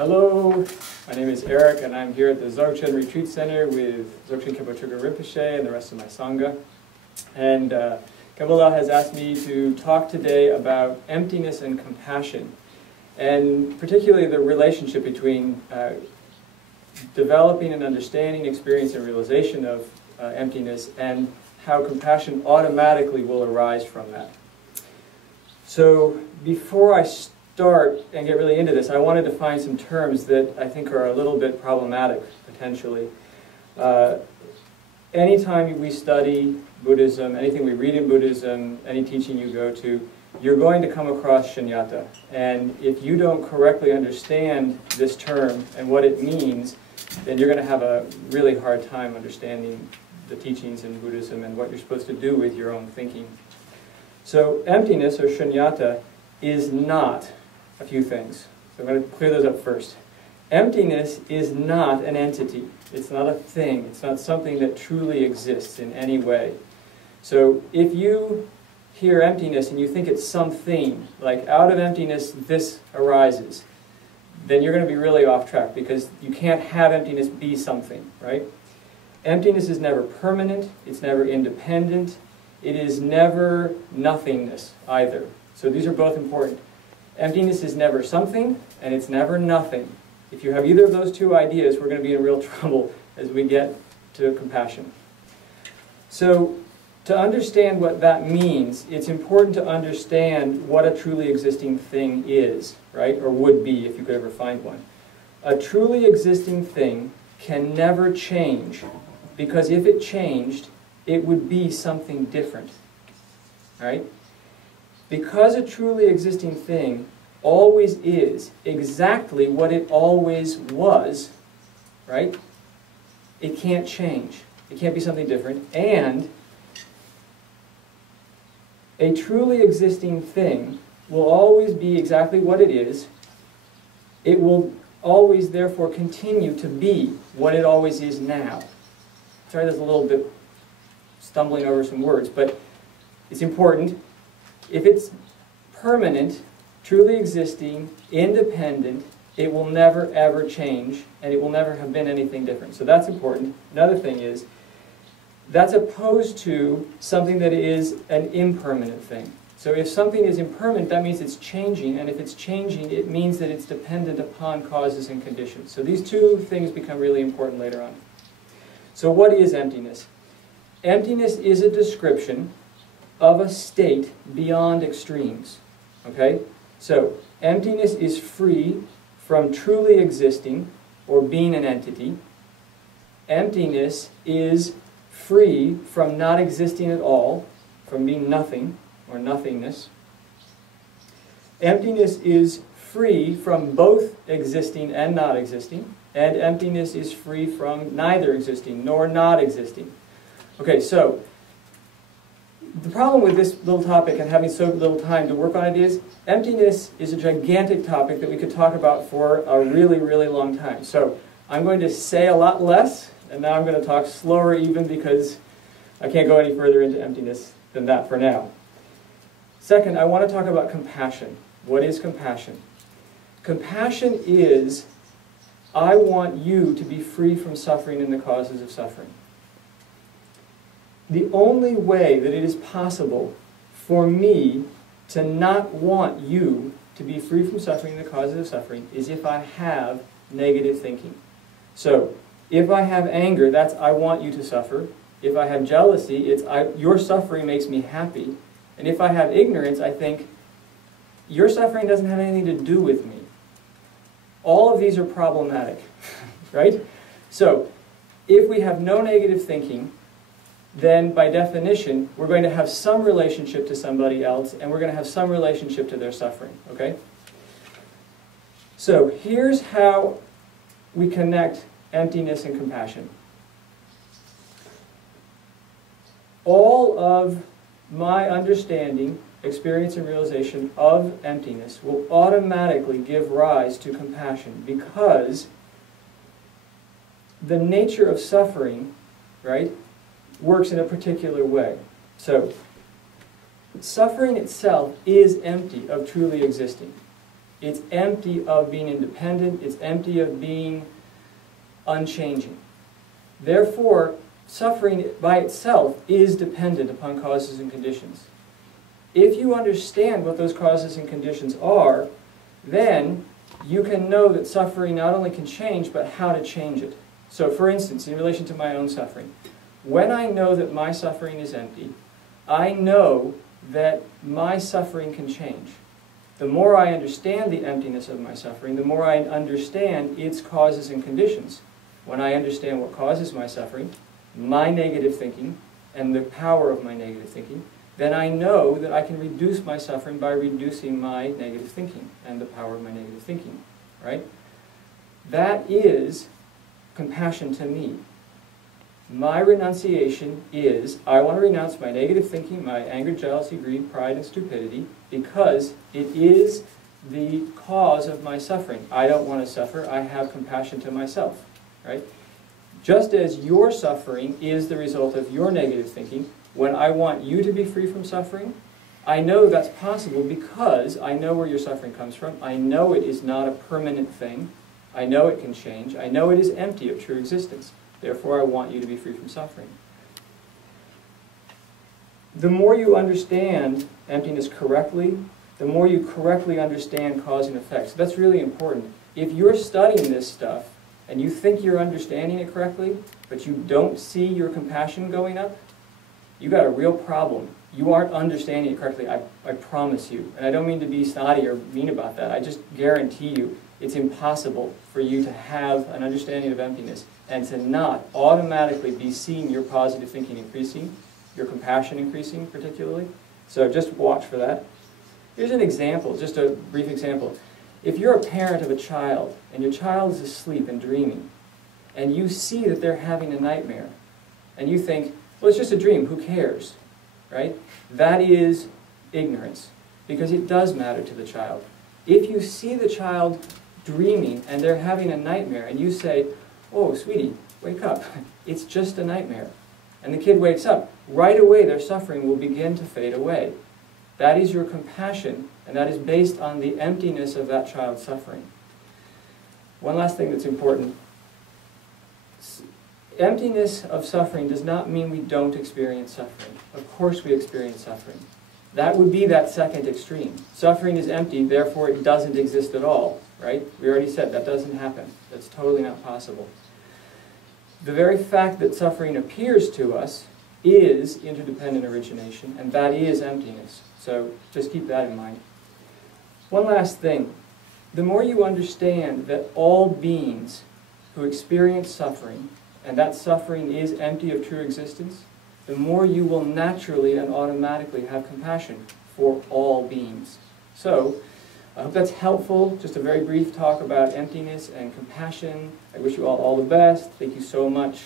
Hello, my name is Erik, and I'm here at the Dzogchen Retreat Center with Dzogchen Khyentse Rinpoche and the rest of my Sangha. And Kabbalah has asked me to talk today about emptiness and compassion, and particularly the relationship between developing and understanding, experience, and realization of emptiness, and how compassion automatically will arise from that. So before I start and get really into this, I want to define some terms that I think are a little bit problematic, potentially. Anytime we study Buddhism, anything we read in Buddhism, any teaching you go to, you're going to come across shunyata. And if you don't correctly understand this term and what it means, then you're going to have a really hard time understanding the teachings in Buddhism and what you're supposed to do with your own thinking. So emptiness, or shunyata, is not a few things. So I'm going to clear those up first. Emptiness is not an entity. It's not a thing. It's not something that truly exists in any way. So if you hear emptiness and you think it's something, like out of emptiness this arises, then you're going to be really off track, because you can't have emptiness be something, right? Emptiness is never permanent. It's never independent. It is never nothingness either. So these are both important. Emptiness is never something, and it's never nothing. If you have either of those two ideas, we're going to be in real trouble as we get to compassion. So to understand what that means, it's important to understand what a truly existing thing is, right? Or would be, if you could ever find one. A truly existing thing can never change, because if it changed, it would be something different, right? Because a truly existing thing always is exactly what it always was, right? It can't change. It can't be something different. And a truly existing thing will always be exactly what it is. It will always, therefore, continue to be what it always is now. Sorry, that's a little bit stumbling over some words, but it's important. If it's permanent, truly existing, independent, it will never ever change, and it will never have been anything different. So that's important. Another thing is, that's opposed to something that is an impermanent thing. So if something is impermanent, that means it's changing, and if it's changing, it means that it's dependent upon causes and conditions. So these two things become really important later on. So what is emptiness? Emptiness is a description of a state beyond extremes. Okay? So, emptiness is free from truly existing or being an entity. Emptiness is free from not existing at all, from being nothing or nothingness. Emptiness is free from both existing and not existing. And emptiness is free from neither existing nor not existing. Okay, so the problem with this little topic and having so little time to work on it is, emptiness is a gigantic topic that we could talk about for a really, really long time. So I'm going to say a lot less, and now I'm going to talk slower even, because I can't go any further into emptiness than that for now. Second, I want to talk about compassion. What is compassion? Compassion is, I want you to be free from suffering and the causes of suffering. The only way that it is possible for me to not want you to be free from suffering and the causes of suffering is if I have negative thinking. So, if I have anger, that's I want you to suffer. If I have jealousy, it's your suffering makes me happy. And if I have ignorance, I think your suffering doesn't have anything to do with me. All of these are problematic, right? So, if we have no negative thinking, then by definition, we're going to have some relationship to somebody else, and we're going to have some relationship to their suffering, okay? So here's how we connect emptiness and compassion. All of my understanding, experience, and realization of emptiness will automatically give rise to compassion, because the nature of suffering, right, works in a particular way. So, suffering itself is empty of truly existing. It's empty of being independent. It's empty of being unchanging. Therefore, suffering by itself is dependent upon causes and conditions. If you understand what those causes and conditions are, then you can know that suffering not only can change, but how to change it. So for instance, in relation to my own suffering, when I know that my suffering is empty, I know that my suffering can change. The more I understand the emptiness of my suffering, the more I understand its causes and conditions. When I understand what causes my suffering, my negative thinking, and the power of my negative thinking, then I know that I can reduce my suffering by reducing my negative thinking and the power of my negative thinking, right? That is compassion to me. My renunciation is, I want to renounce my negative thinking, my anger, jealousy, greed, pride, and stupidity, because it is the cause of my suffering. I don't want to suffer. I have compassion to myself, right? Just as your suffering is the result of your negative thinking, when I want you to be free from suffering, I know that's possible because I know where your suffering comes from. I know it is not a permanent thing. I know it can change. I know it is empty of true existence. Therefore, I want you to be free from suffering. The more you understand emptiness correctly, the more you correctly understand cause and effect. So that's really important. If you're studying this stuff and you think you're understanding it correctly, but you don't see your compassion going up, you got a real problem. You aren't understanding it correctly, I promise you. And I don't mean to be snotty or mean about that. I just guarantee you it's impossible for you to have an understanding of emptiness and to not automatically be seeing your positive thinking increasing, your compassion increasing particularly. So just watch for that. Here's an example, just a brief example. If you're a parent of a child and your child is asleep and dreaming, and you see that they're having a nightmare, and you think, well, it's just a dream, who cares, right? That is ignorance, because it does matter to the child. If you see the child dreaming and they're having a nightmare, and you say, oh, sweetie, wake up, it's just a nightmare, and the kid wakes up, right away their suffering will begin to fade away. That is your compassion, and that is based on the emptiness of that child's suffering. One last thing that's important. Emptiness of suffering does not mean we don't experience suffering. Of course we experience suffering. That would be that second extreme. Suffering is empty, therefore it doesn't exist at all, right? We already said that doesn't happen. That's totally not possible. The very fact that suffering appears to us is interdependent origination, and that is emptiness. So just keep that in mind. One last thing. The more you understand that all beings who experience suffering, and that suffering is empty of true existence, the more you will naturally and automatically have compassion for all beings. So, I hope that's helpful. Just a very brief talk about emptiness and compassion. I wish you all the best. Thank you so much.